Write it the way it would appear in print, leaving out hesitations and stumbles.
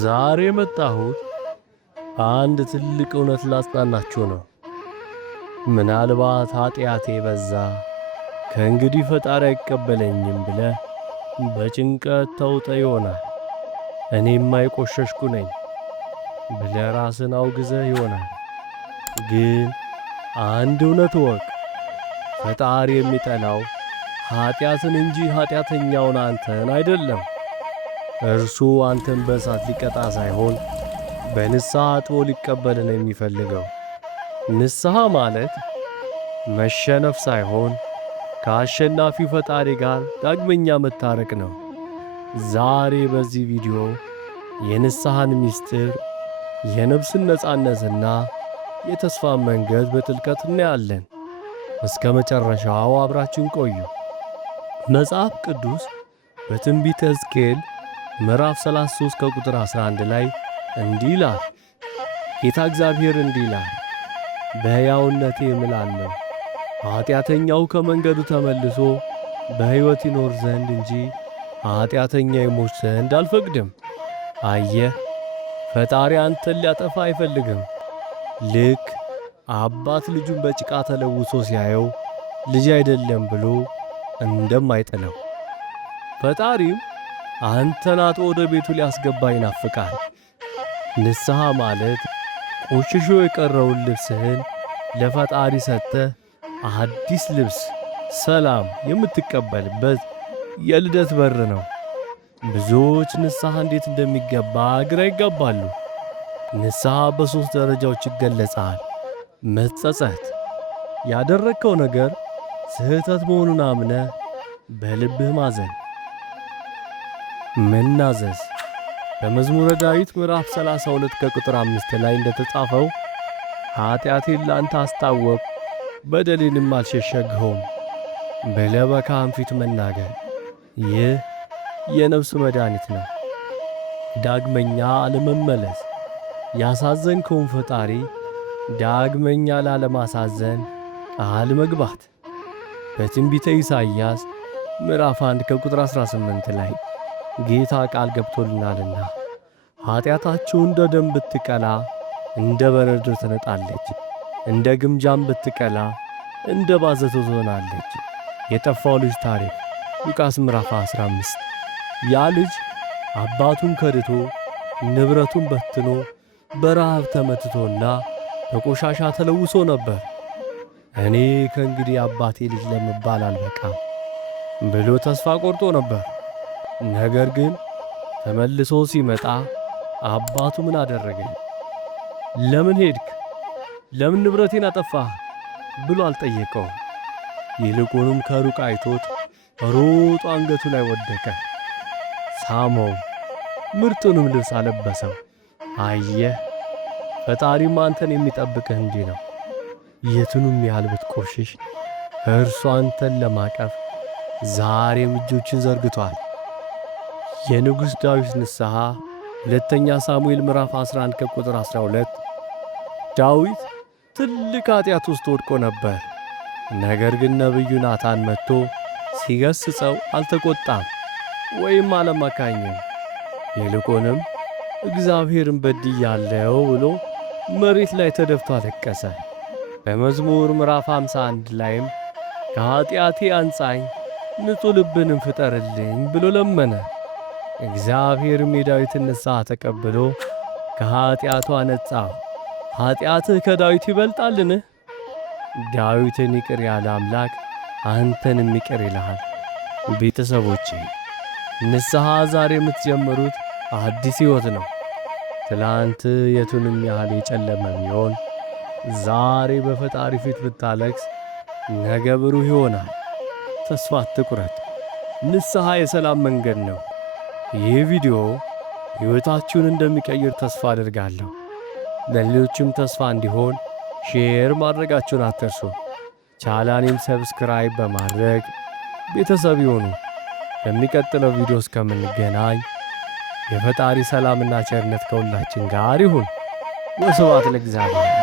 ዛሬ መጣሁት አንድ ትልቅ እውነት ላጽናናችሁ ነው። ምናልባት ኃጢአቴ በዛ ከእንግዲህ ፈጣሪ አይቀበለኝም ብለህ በጭንቀት ተውጠ ይሆናል። እኔም አይቆሸሽኩ ነኝ ብለህ ራስን አውግዘህ ይሆናል። ግን አንድ እውነት እወቅ፣ ፈጣሪ የሚጠላው ኃጢአትን እንጂ ኃጢአተኛውን አንተን አይደለም። እርሱ አንተን በእሳት ሊቀጣ ሳይሆን በንስሐ አጥቦ ሊቀበል ነው የሚፈልገው። ንስሐ ማለት መሸነፍ ሳይሆን ከአሸናፊው ፈጣሪ ጋር ዳግመኛ መታረቅ ነው። ዛሬ በዚህ ቪዲዮ የንስሐን ምስጢር፣ የነፍስን ነጻነትና የተስፋን መንገድ በጥልቀት እናያለን። እስከ መጨረሻው አብራችን ቆዩ። መጽሐፍ ቅዱስ በትንቢተ ሕዝቅኤል ምዕራፍ 33 ከቁጥር 11 ላይ እንዲህ ይላል። ጌታ እግዚአብሔር እንዲህ ይላል፣ በሕያውነቴ እምላለሁ ኃጢአተኛው ከመንገዱ ተመልሶ በሕይወት ይኖር ዘንድ እንጂ ኃጢአተኛ ይሞት ዘንድ አልፈቅድም። አየህ፣ ፈጣሪ አንተን ሊያጠፋ አይፈልግም። ልክ አባት ልጁን በጭቃ ተለውሶ ሲያየው ልጅ አይደለም ብሎ እንደማይጥለው ፈጣሪም አንተን አጥቦ ወደ ቤቱ ሊያስገባ ይናፍቃል። ንስሐ ማለት ቆሽሾ የቀረውን ልብስህን ለፈጣሪ ሰጥተህ አዲስ ልብስ ሰላም የምትቀበልበት የልደት በር ነው። ብዙዎች ንስሐ እንዴት እንደሚገባ ግራ ይጋባሉ። ንስሐ በሦስት ደረጃዎች ይገለጻል። መጸጸት፣ ያደረግከው ነገር ስህተት መሆኑን አምነህ በልብህ ማዘን። መናዘዝ፣ በመዝሙረ ዳዊት ምዕራፍ 32 ከቁጥር 5 ላይ እንደተጻፈው ኃጢአቴን ላንተ አስታወቅ በደሌንም አልሸሸግኸውም ብለህ በካህን ፊት መናገር። ይህ የነፍስ መድኃኒት ነው። ዳግመኛ አለመመለስ፣ ያሳዘንከውን ፈጣሪ ዳግመኛ ላለማሳዘን ቃል መግባት። በትንቢተ ኢሳይያስ ምዕራፍ 1 ከቁጥር 18 ላይ ጌታ ቃል ገብቶልናልና ኃጢአታችሁ እንደ ደም ብትቀላ እንደ በረዶ ትነጣለች፣ እንደ ግምጃም ብትቀላ እንደ ባዘቶ ትሆናለች። የጠፋው ልጅ ታሪክ ሉቃስ ምዕራፍ 15። ያ ልጅ አባቱን ከድቶ ንብረቱን በትኖ በረሃብ ተመትቶና በቆሻሻ ተለውሶ ነበር። እኔ ከእንግዲህ አባቴ ልጅ ለመባል አልበቃም ብሎ ተስፋ ቆርጦ ነበር። ነገር ግን ተመልሶ ሲመጣ አባቱ ምን አደረገኝ? ለምን ሄድክ? ለምን ንብረቴን አጠፋህ? ብሎ አልጠየቀውም። ይልቁንም ከሩቅ አይቶት ሮጦ አንገቱ ላይ ወደቀ፣ ሳመው፣ ምርጡንም ልብስ አለበሰው። አየህ፣ ፈጣሪም አንተን የሚጠብቅህ እንዲህ ነው። የቱንም ያህል ብትቆሽሽ እርሱ አንተን ለማቀፍ ዛሬም እጆችን ዘርግቷል። የንጉሥ ዳዊት ንስሐ ሁለተኛ ሳሙኤል ምዕራፍ 11 ከቁጥር 12። ዳዊት ትልቅ ኃጢአት ውስጥ ወድቆ ነበር። ነገር ግን ነቢዩ ናታን መጥቶ ሲገሥጸው አልተቆጣም ወይም አለመካኝም። ይልቁንም እግዚአብሔርን በድያለሁ ብሎ መሬት ላይ ተደፍቶ አለቀሰ። በመዝሙር ምዕራፍ 51 ላይም ከኃጢአቴ አንጻኝ ንጹሕ ልብንም ፍጠርልኝ ብሎ ለመነ። እግዚአብሔርም የዳዊትን ንስሐ ተቀብሎ ከኃጢአቱ አነጻው። ኃጢአትህ ከዳዊት ይበልጣልን? ዳዊትን ይቅር ያለ አምላክ አንተንም ይቅር ይልሃል። ቤተሰቦቼ፣ ንስሐ ዛሬ የምትጀምሩት አዲስ ሕይወት ነው። ትላንት የቱንም ያህል የጨለመ ቢሆን ዛሬ በፈጣሪ ፊት ብታለቅስ ነገ ብሩህ ይሆናል። ተስፋ አትቁረጥ። ንስሐ የሰላም መንገድ ነው። ይህ ቪዲዮ ሕይወታችሁን እንደሚቀይር ተስፋ አድርጋለሁ። ለሌሎችም ተስፋ እንዲሆን ሼር ማድረጋችሁን አትርሱ። ቻናሌን ሰብስክራይብ በማድረግ ቤተሰብ ይሁኑ። በሚቀጥለው ቪዲዮ እስከምንገናኝ የፈጣሪ ሰላምና ቸርነት ከሁላችን ጋር ይሁን። ወስብሐት ለእግዚአብሔር።